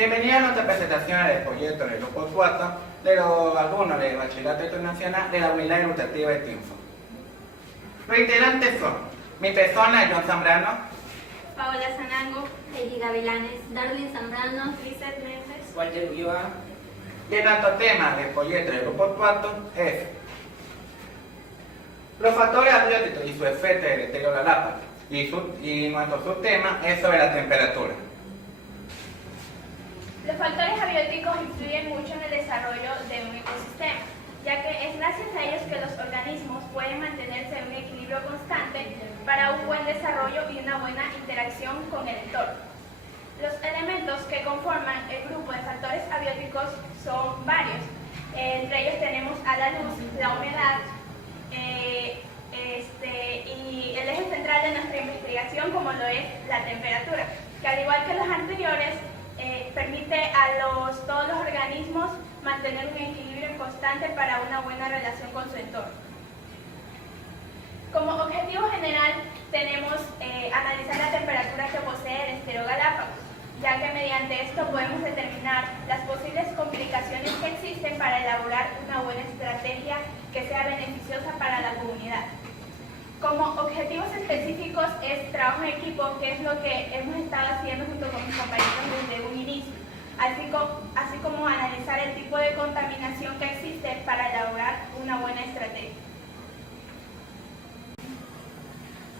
Bienvenidos a nuestra presentación del proyecto del grupo 4 de los alumnos del Bachillerato Internacional de la Unidad Educativa de Triunfo. Los integrantes son mi persona, John Zambrano, Paola Sanango, Heidi Gavilanes, Darwin Zambrano, Lizeth Mendes, Walter Ulloa. y el nuestro tema del proyecto del grupo 4 es los factores abióticos y su efecto de deterioro Galápagos, y nuestro subtema es sobre la temperatura. Los factores abióticos influyen mucho en el desarrollo de un ecosistema, ya que es gracias a ellos que los organismos pueden mantenerse en un equilibrio constante para un buen desarrollo y una buena interacción con el entorno. Los elementos que conforman el grupo de factores abióticos son varios. Entre ellos tenemos a la luz, la humedad, y el eje central de nuestra investigación, como lo es la temperatura, que al igual que los anteriores, permite a todos los organismos mantener un equilibrio constante para una buena relación con su entorno. Como objetivo general tenemos analizar la temperatura que posee el estero Galápagos, ya que mediante esto podemos determinar las posibles complicaciones que existen para elaborar una buena estrategia que sea beneficiosa para la comunidad. Como objetivos específicos es trabajo en equipo, que es lo que hemos estado haciendo junto con mis compañeros desde un inicio, así como analizar el tipo de contaminación que existe para elaborar una buena estrategia.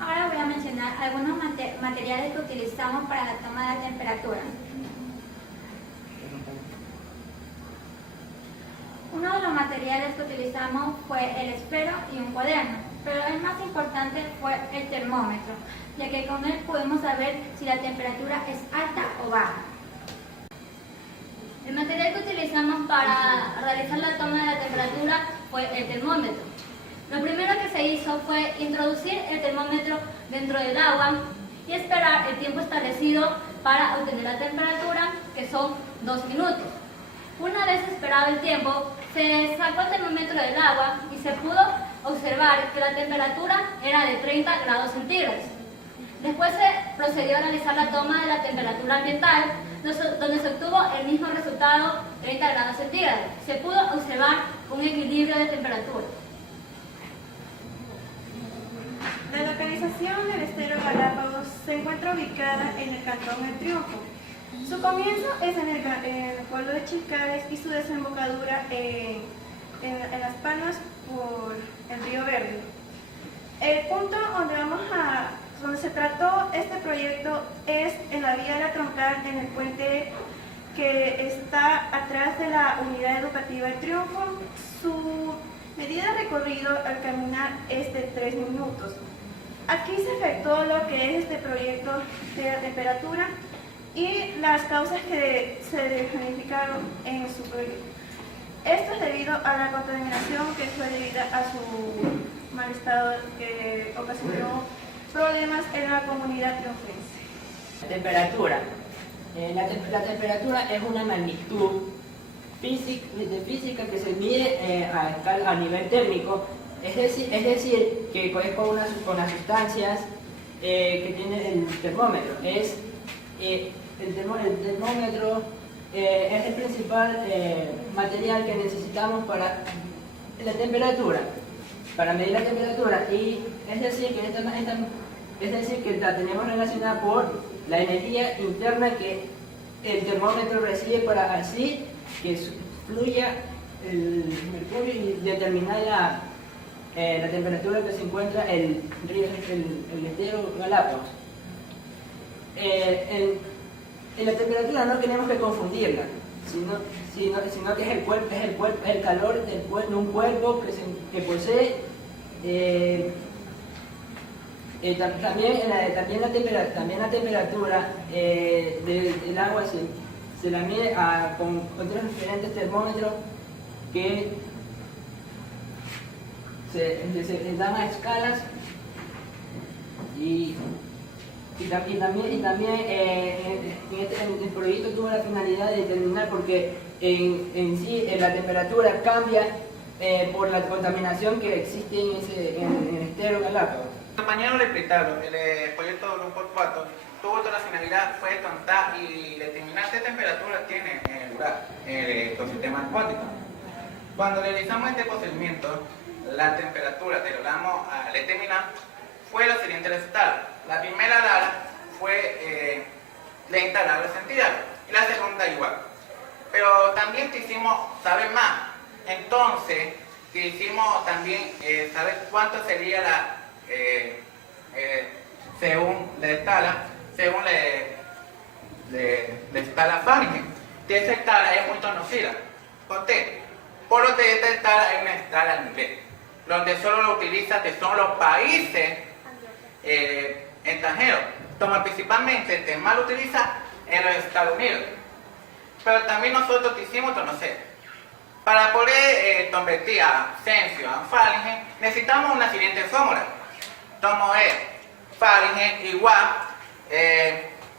Ahora voy a mencionar algunos materiales que utilizamos para la toma de la temperatura. Uno de los materiales que utilizamos fue el esfero y un cuaderno, pero el más importante fue el termómetro, ya que con él podemos saber si la temperatura es alta o baja. El material que utilizamos para realizar la toma de la temperatura fue el termómetro. Lo primero que se hizo fue introducir el termómetro dentro del agua y esperar el tiempo establecido para obtener la temperatura, que son 2 minutos. Una vez esperado el tiempo, se sacó el termómetro del agua y se pudo observar que la temperatura era de 30 grados centígrados. Después se procedió a realizar la toma de la temperatura ambiental, donde se obtuvo el mismo resultado, 30 grados centígrados. Se pudo observar un equilibrio de temperatura. La localización del estero Galápagos se encuentra ubicada en el cantón El Triunfo. Su comienzo es en el pueblo de Chilcares y su desembocadura en Las Palmas por el río Verde. El punto donde se trató este proyecto es en la vía de la troncal, en el puente que está atrás de la Unidad Educativa El Triunfo. Su medida de recorrido al caminar es de 3 minutos. Aquí se efectuó lo que es este proyecto de la temperatura y las causas que se identificaron en su proyecto. Esto es debido a la contaminación que fue debida a su mal estado, que ocasionó problemas en la comunidad triunfense. Temperatura. La temperatura es una magnitud física que se mide a nivel térmico, es decir que es con las sustancias que tiene el termómetro. El termómetro es el principal material que necesitamos para la temperatura, para medir la temperatura, y es decir que la tenemos relacionada por la energía interna que el termómetro recibe para así que fluya el mercurio y determinar la temperatura que se encuentra el estero Galápagos. En la temperatura no tenemos que confundirla, sino que es el calor de un cuerpo que posee. También la temperatura del agua se la mide con 3 diferentes termómetros que se dan a escalas y también el proyecto tuvo la finalidad de determinar, porque en sí la temperatura cambia por la contaminación que existe en el estero Galápagos. Los compañeros le explicaron, el proyecto Grupo 4 tuvo toda la finalidad fue contar y determinar qué temperatura tiene el lugar, el ecosistema acuático. Cuando realizamos este procedimiento, la temperatura que logramos determinar fue lo siguiente resultado. La primera data fue 30 grados centígrados y la segunda igual. Pero también quisimos saber más. Entonces, quisimos también saber cuánto sería la, según la escala, según la escala Fahrenheit. Esta escala es muy conocida. ¿Por qué? Por lo que esta escala es una escala a nivel, donde solo lo utilizan que son los países extranjeros, como principalmente el que más lo utiliza en los Estados Unidos. Pero también nosotros quisimos conocer. Para poder convertir a Celsius a Fahrenheit, necesitamos una siguiente fórmula. Como es Fahrenheit igual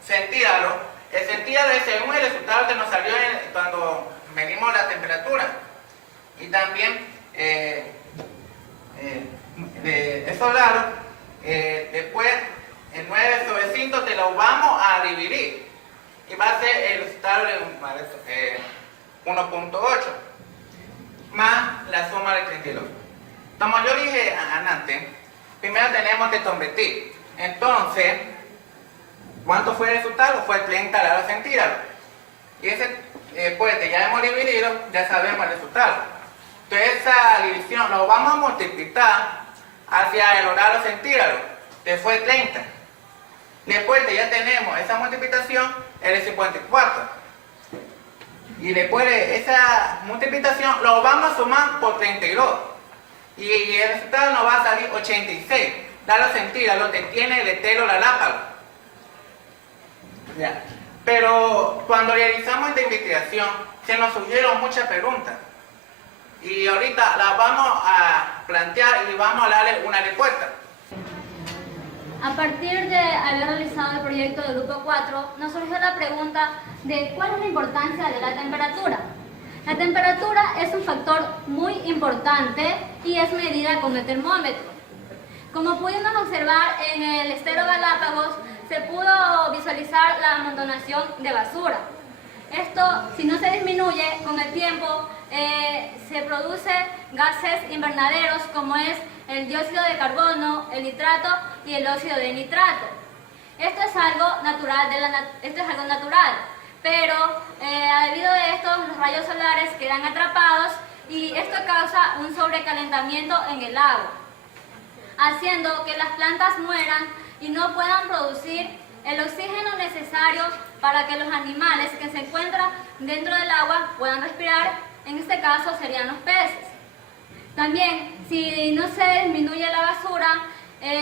centígrado. El centígrado es según el resultado que nos salió cuando medimos la temperatura. Y también de esos lados, después el 9 sobre 5 te lo vamos a dividir. Y va a ser el resultado de 1.8 más la suma de 32. Como yo dije antes, primero tenemos que convertir. Entonces, ¿cuánto fue el resultado? Fue 30 grados centígrados. Y ese, pues que ya hemos dividido, ya sabemos el resultado. Entonces esa división lo vamos a multiplicar hacia el grado centígrado, que fue 30. Después que ya tenemos esa multiplicación, es de 54. Y después de esa multiplicación lo vamos a sumar por 32. Y el resultado nos va a salir 86 grados centígrados que tiene el estero Galápagos. Ya. Pero cuando realizamos esta investigación se nos surgieron muchas preguntas. Y ahorita las vamos a plantear y vamos a darle una respuesta. A partir de haber realizado el proyecto del Grupo 4, nos surgió la pregunta de cuál es la importancia de la temperatura. La temperatura es un factor muy importante y es medida con el termómetro. Como pudimos observar en el estero Galápagos, se pudo visualizar la amontonación de basura. Esto, si no se disminuye con el tiempo, se producen gases invernaderos como es el dióxido de carbono, el nitrato y el óxido de nitrato. Esto es algo natural, pero debido a esto los rayos solares quedan atrapados y esto causa un sobrecalentamiento en el agua, haciendo que las plantas mueran y no puedan producir el oxígeno necesario para que los animales que se encuentran dentro del agua puedan respirar. En este caso serían los peces. También, si no se disminuye la basura,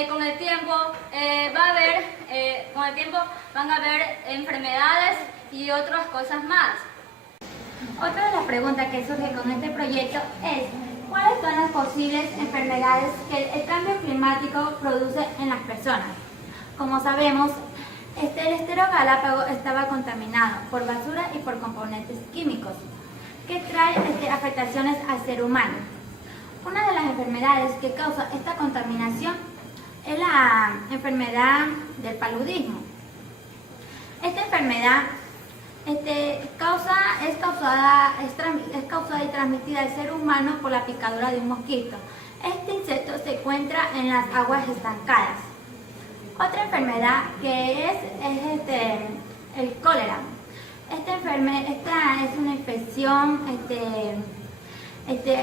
con el tiempo van a haber enfermedades y otras cosas más. Otra de las preguntas que surge con este proyecto es ¿cuáles son las posibles enfermedades que el cambio climático produce en las personas? Como sabemos, el estero Galápagos estaba contaminado por basura y por componentes químicos que traen afectaciones al ser humano. Una de las enfermedades que causa esta contaminación es la enfermedad del paludismo. Esta enfermedad es causada y transmitida al ser humano por la picadura de un mosquito. Este insecto se encuentra en las aguas estancadas. Otra enfermedad que es el cólera. Esta es una infección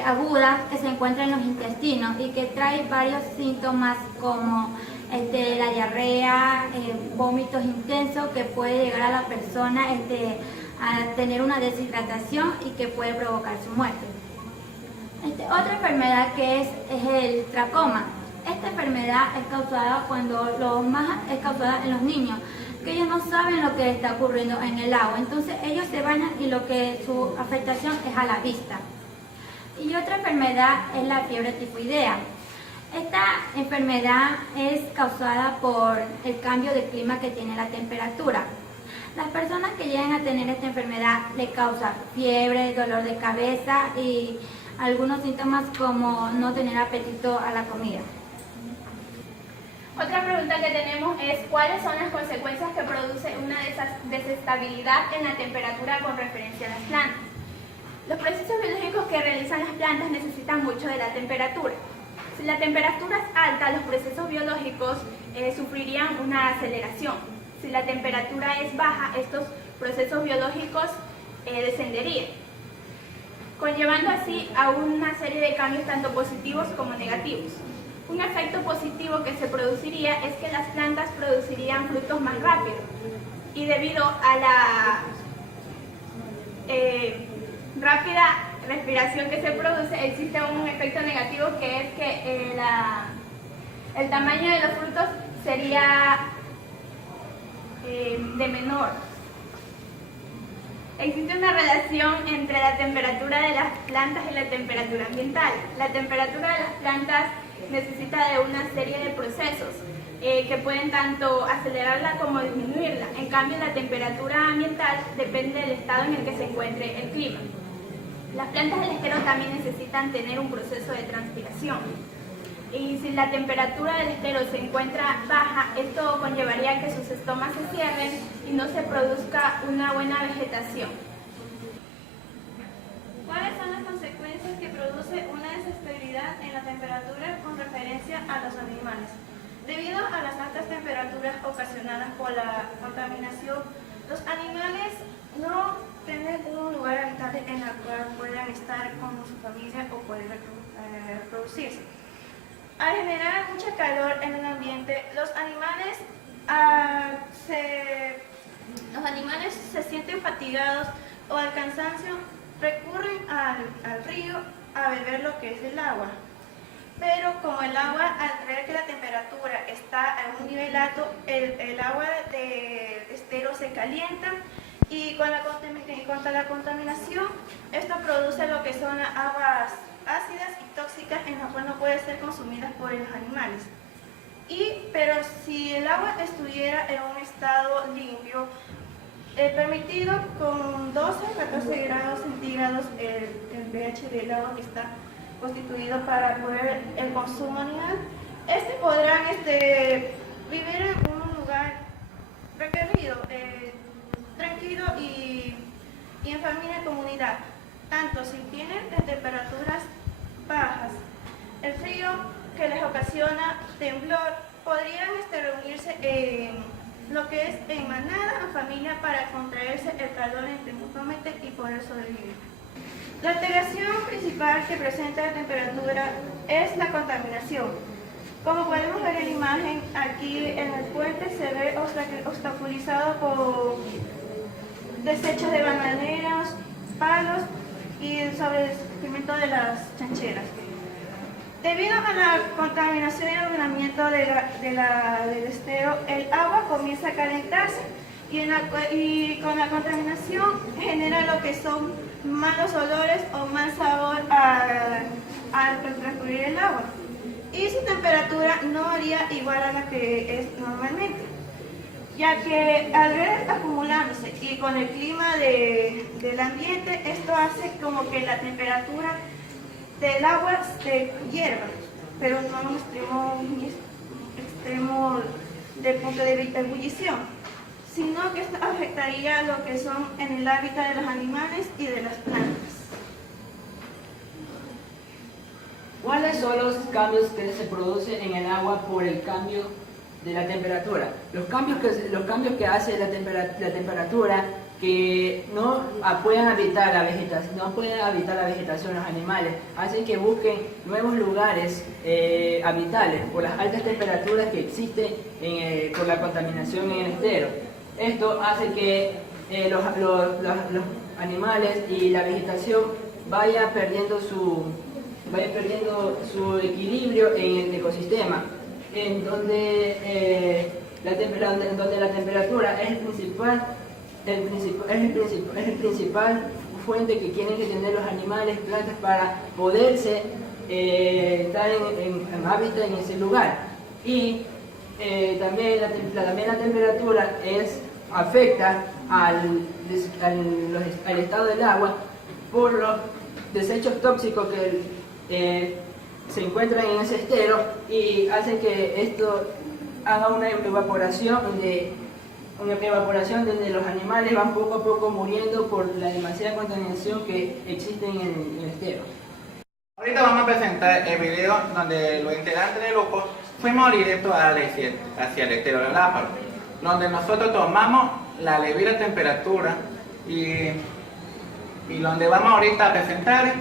aguda que se encuentra en los intestinos y que trae varios síntomas como la diarrea, vómitos intensos que puede llegar a la persona a tener una deshidratación y que puede provocar su muerte. Otra enfermedad que es el tracoma. Esta enfermedad es causada en los niños, que ellos no saben lo que está ocurriendo en el agua, entonces ellos se bañan y su afectación es a la vista. Y otra enfermedad es la fiebre tifoidea. Esta enfermedad es causada por el cambio de clima que tiene la temperatura. Las personas que llegan a tener esta enfermedad le causa fiebre, dolor de cabeza y algunos síntomas como no tener apetito a la comida. Otra pregunta que tenemos es ¿cuáles son las consecuencias que produce una desestabilidad en la temperatura con referencia a las plantas? Los procesos biológicos que realizan las plantas necesitan mucho de la temperatura. Si la temperatura es alta, los procesos biológicos sufrirían una aceleración. Si la temperatura es baja, estos procesos biológicos descenderían, conllevando así a una serie de cambios tanto positivos como negativos. Un efecto positivo que se produciría es que las plantas producirían frutos más rápido y debido a la rápida respiración que se produce existe un efecto negativo que es que el tamaño de los frutos sería de menor. Existe una relación entre la temperatura de las plantas y la temperatura ambiental. La temperatura de las plantas necesita de una serie de procesos que pueden tanto acelerarla como disminuirla. En cambio, la temperatura ambiental depende del estado en el que se encuentre el clima. Las plantas del estero también necesitan tener un proceso de transpiración. Y si la temperatura del estero se encuentra baja, esto conllevaría a que sus estomas se cierren y no se produzca una buena vegetación. ¿Cuáles son las consecuencias que produce una desestabilidad en la temperatura con referencia a los animales? Debido a las altas temperaturas ocasionadas por la contaminación, los animales no tienen un lugar habitable en el cual puedan estar con su familia o poder reproducirse. Al generar mucha calor en el ambiente, los animales se sienten fatigados o al cansancio, recurren al río a beber lo que es el agua. Pero como el agua, al ver que la temperatura está a un nivel alto, el agua del estero se calienta y con la contaminación, esto produce lo que son aguas ácidas y tóxicas en las cuales no pueden ser consumidas por los animales. Pero si el agua estuviera en un estado limpio, permitido con 12 a 14 grados centígrados el pH del agua que está constituido para poder el consumo animal, podrán vivir en un lugar requerido, tranquilo y en familia y comunidad. Tanto si tienen de temperaturas bajas, el frío que les ocasiona temblor, podrían reunirse en lo que es en manada o familia para contraerse el calor entre mutuamente y poder sobrevivir. La alteración principal que presenta la temperatura es la contaminación. Como podemos ver en la imagen, aquí en el puente se ve obstaculizado por desechos de bananeras, palos y el sobredescubrimiento de las chancheras. Debido a la contaminación y el ordenamiento del estero, el agua comienza a calentarse y con la contaminación genera lo que son malos olores o mal sabor al transcurrir el agua. Y su temperatura no varía igual a la que es normalmente, ya que al ver acumulándose y con el clima del ambiente, esto hace como que la temperatura del agua se hierva, pero no en un extremo del punto de ebullición, sino que esto afectaría lo que son en el hábitat de los animales y de las plantas. ¿Cuáles son los cambios que se producen en el agua por el cambio de la temperatura? Los cambios que hace la temperatura que no puedan habitar la vegetación los animales, hacen que busquen nuevos lugares habitables por las altas temperaturas que existen por la contaminación en el estero. Esto hace que los animales y la vegetación vayan perdiendo su equilibrio en el ecosistema, en donde la temperatura es el principal fuente que tienen que tener los animales, plantas, para poderse estar en hábitat en ese lugar. Y también la temperatura afecta al estado del agua por los desechos tóxicos que se encuentran en ese estero y hacen que esto haga una evaporación donde los animales van poco a poco muriendo por la demasiada contaminación que existe en el estero. Ahorita vamos a presentar el video donde los integrantes del grupo fuimos directo hacia el estero Galápagos, donde nosotros tomamos la debida temperatura y donde vamos ahorita a presentar.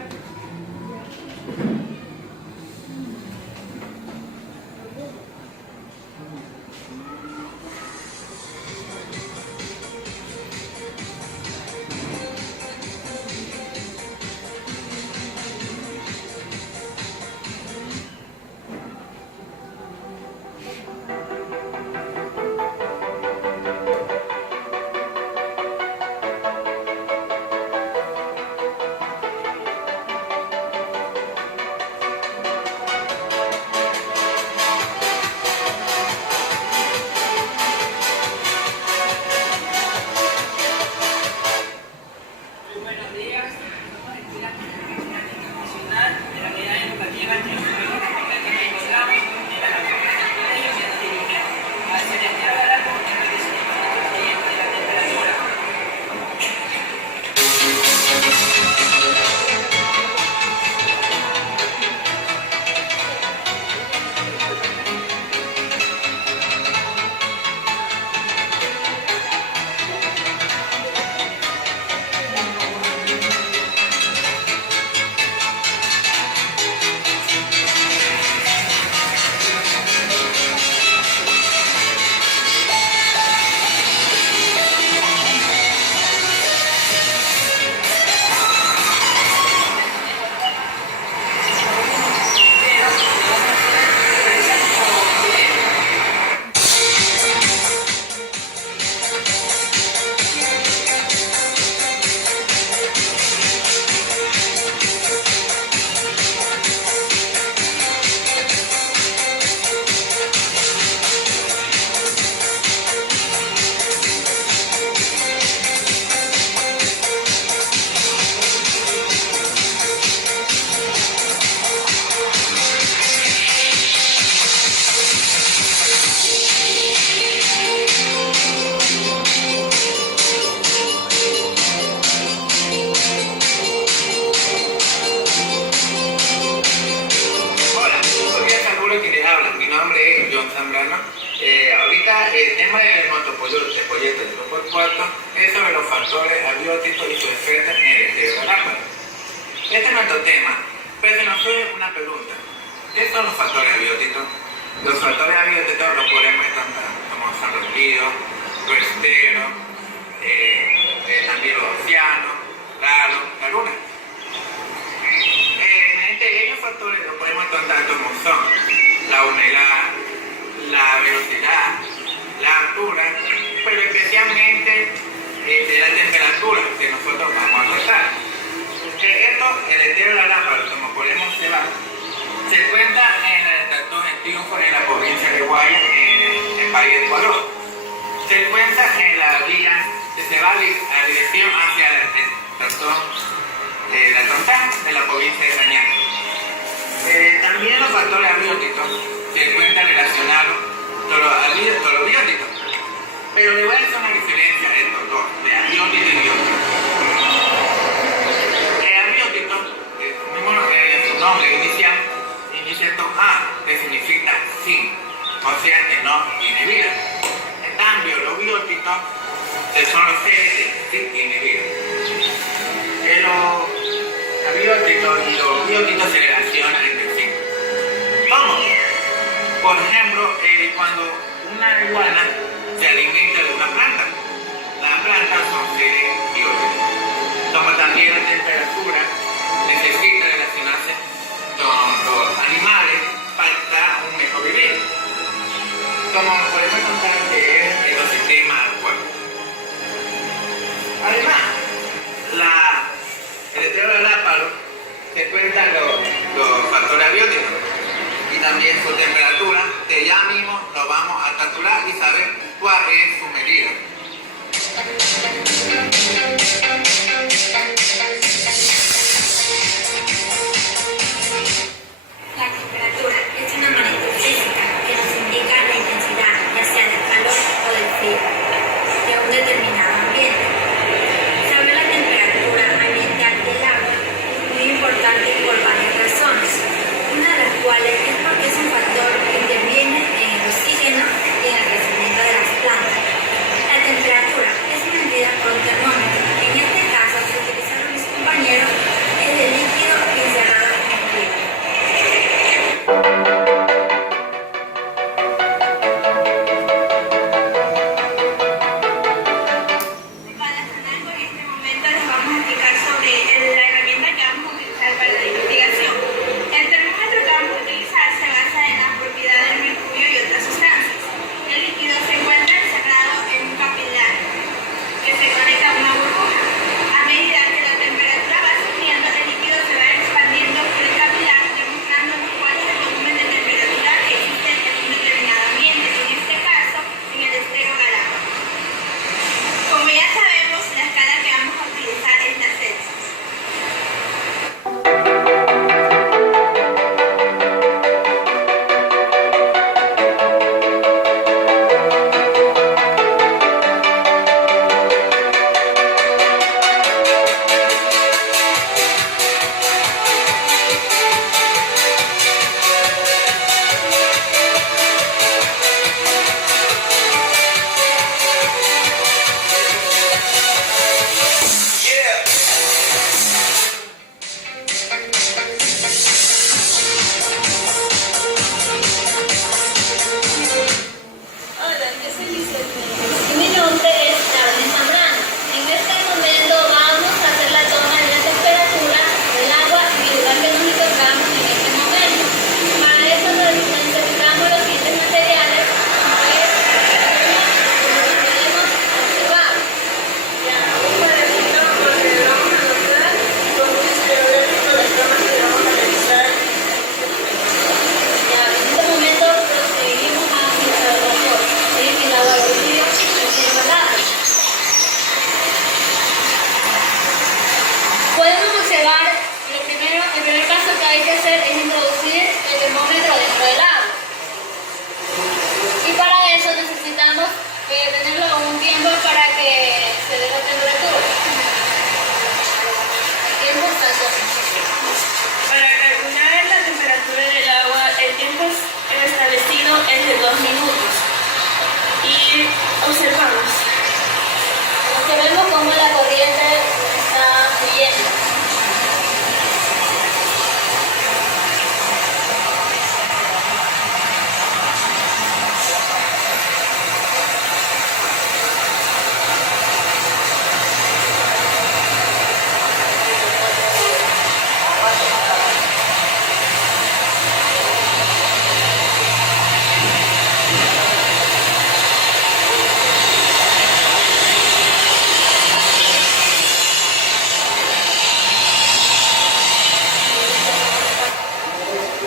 Ahorita el tema del motoproyecto del grupo cuarto es sobre los factores abióticos y su efecto en el estero Galápagos. Este es nuestro tema, pero se nos surge una pregunta. ¿Qué son los factores abióticos? Los factores abióticos los podemos encontrar como son los ríos, los esteros, también los océanos, la luna. Entre ellos factores los podemos encontrar como son la humedad, la velocidad, la altura, pero especialmente la temperatura que nosotros vamos a tratar. El estero Galápagos, como podemos observar, se encuentra en el Cantón El Triunfo, en la provincia de Guayas, en el país de Ecuador. Se encuentra en la vía que se va a dirección hacia el Cantón de La Tontá, de la provincia de Cañar. También los factores abióticos se encuentran relacionados con los bióticos, pero le voy a hacer una diferencia entre los dos, de abiótico y biótico. El abiótico, su nombre inicial, inicia con A, que significa sin, o sea que no tiene vida. En cambio, los bióticos, que son los seres que sí tienen vida. Los abióticos y los bióticos se relacionan entre sí. ¿Cómo? Por ejemplo, cuando una iguana se alimenta de una planta, las plantas son seres bióticos. Como también la temperatura necesita relacionarse con los animales para un mejor vivir. Como podemos contar que es el ecosistema acuático. Además, el estero Galápagos se cuentan los factores abióticos y también su temperatura, que ya mismo lo vamos a calcular y saber cuál es su medida. La temperatura es una magnitud física que nos indica la intensidad tenerlo un tiempo para que se dé la temperatura. ¿Tiempo exacto? Para calcular la temperatura del agua, el tiempo establecido es de 2 minutos. Y observamos. Observemos cómo la corriente está fluyendo.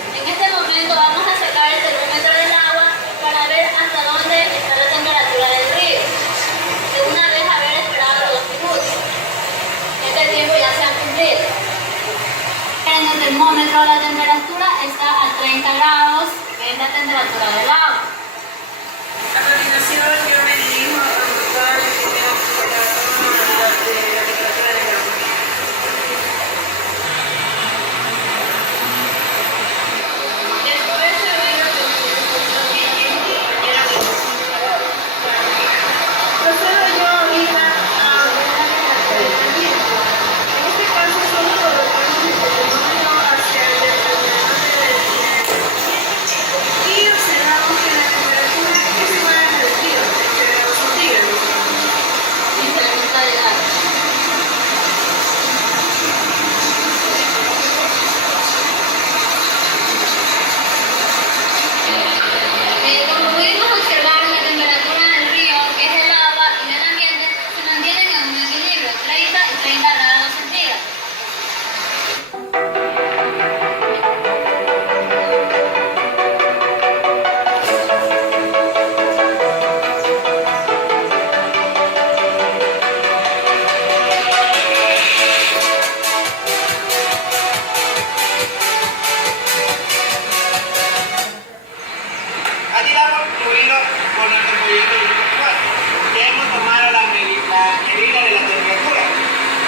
En este momento vamos a sacar el termómetro del agua para ver hasta dónde está la temperatura del río, de una vez haber esperado los 2 minutos. Este tiempo ya se ha cumplido. En el termómetro la temperatura está a 30 grados, que es la temperatura del agua. A continuación, yo me dirijo a anotar la temperatura del agua. Después se ve lo que mi compañera me procedo yo ahorita a ordenar el calentamiento. En este caso solo colocamos el termómetro hacia el determinante del y observamos que la temperatura es igual a la del río, 30 grados centígrados. Dice la mitad del agua. Como pudimos observar, la temperatura del río, que es el agua, y del ambiente, se mantienen en un equilibrio, 30 y 30 grados centígrados. Aquí damos concluido con nuestro proyecto de grupo 4, que hemos tomado la medida de la temperatura.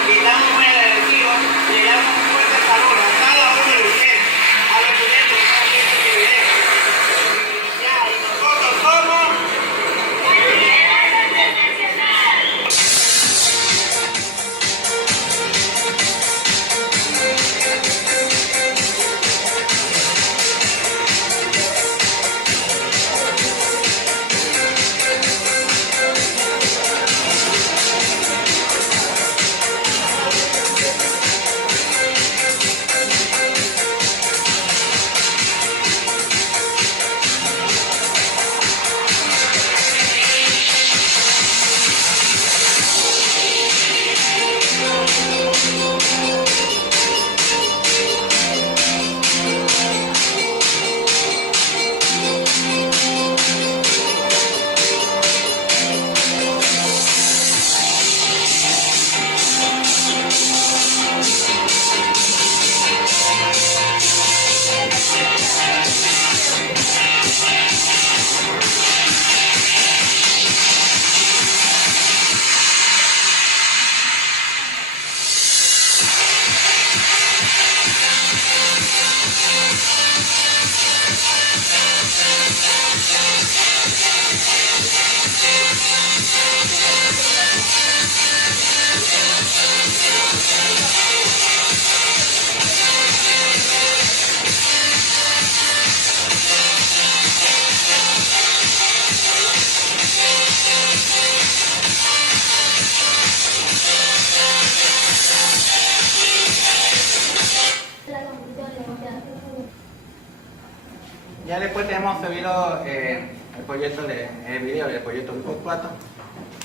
Quitamos fuera del río y le damos un fuerte calor a cada uno de ustedes, a los estudiantes que están viendo este video. Ya, y nosotros somos... Ya después hemos subido el proyecto el video del proyecto Grupo 4.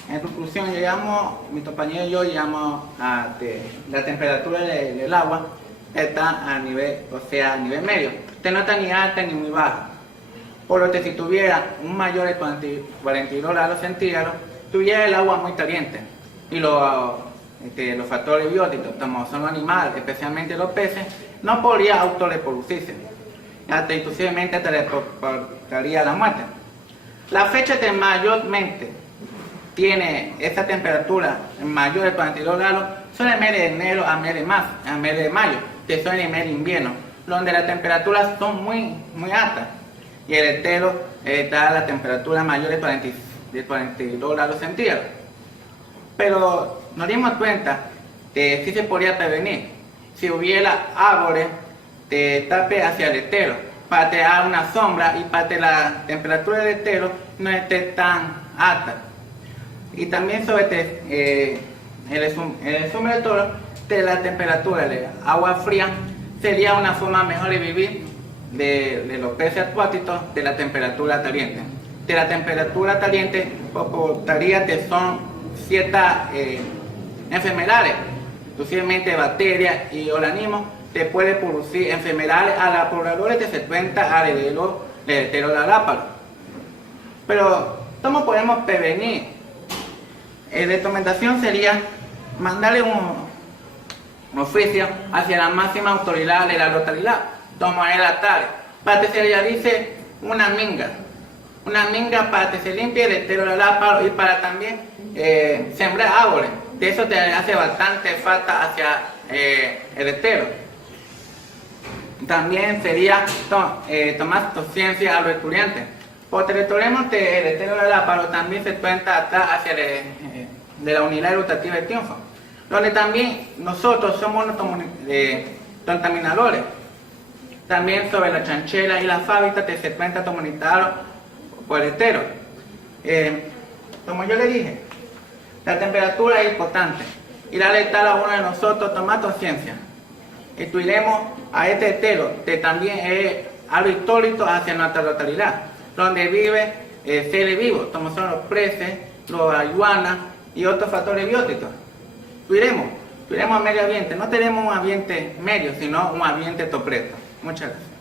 En conclusión, mi compañero y yo llegamos a la temperatura del agua está a nivel, a nivel medio. Usted no está ni alta ni muy baja. Por lo que si tuviera un mayor de 42 grados centígrados, tuviera el agua muy caliente. Y los factores bióticos, como son los animales, especialmente los peces, no podría autorreproducirse. Hasta inclusivamente te le provocaría la muerte. La fecha de mayormente tiene esa temperatura mayor de 42 grados son el mes de enero a mes de marzo, a mes de mayo, que son el mes de invierno, donde las temperaturas son muy altas. Y el estero da la temperatura mayor de 42 grados centígrados. Pero nos dimos cuenta que sí se podía prevenir si hubiera árboles de tape hacia el estero, para que haga una sombra y para que la temperatura del estero no esté tan alta. Y también sobre el resumen de todo, de la temperatura de agua fría sería una forma mejor de vivir de los peces acuáticos de la temperatura caliente. De la temperatura caliente comportaría que son ciertas enfermedades, inclusive bacterias y organismos que pueden producir enfermedades a los pobladores que se encuentran alrededor del estero Galápagos. Pero, ¿cómo podemos prevenir? La recomendación sería mandarle un oficio hacia la máxima autoridad de la localidad, como es la TARE, para que se realice una minga para que se limpie el estero Galápagos y para también sembrar árboles. De eso te hace bastante falta hacia el estero. También sería tomar conciencia a los estudiantes, porque recordemos que el estero Galápagos también se encuentra atrás hacia de la unidad educativa de Triunfo, donde también nosotros somos los contaminadores. También sobre la chanchera y la fábrica que se encuentran comunicados por el estero. Como yo le dije, la temperatura es importante y darle tal a uno de nosotros tomar conciencia. Estudiaremos a este estero, que también es algo histórico hacia nuestra localidad, donde vive seres vivos, como son los peces, los iguanas y otros factores bióticos. Cuidemos el medio ambiente, no tenemos un ambiente medio, sino un ambiente completo. Muchas gracias.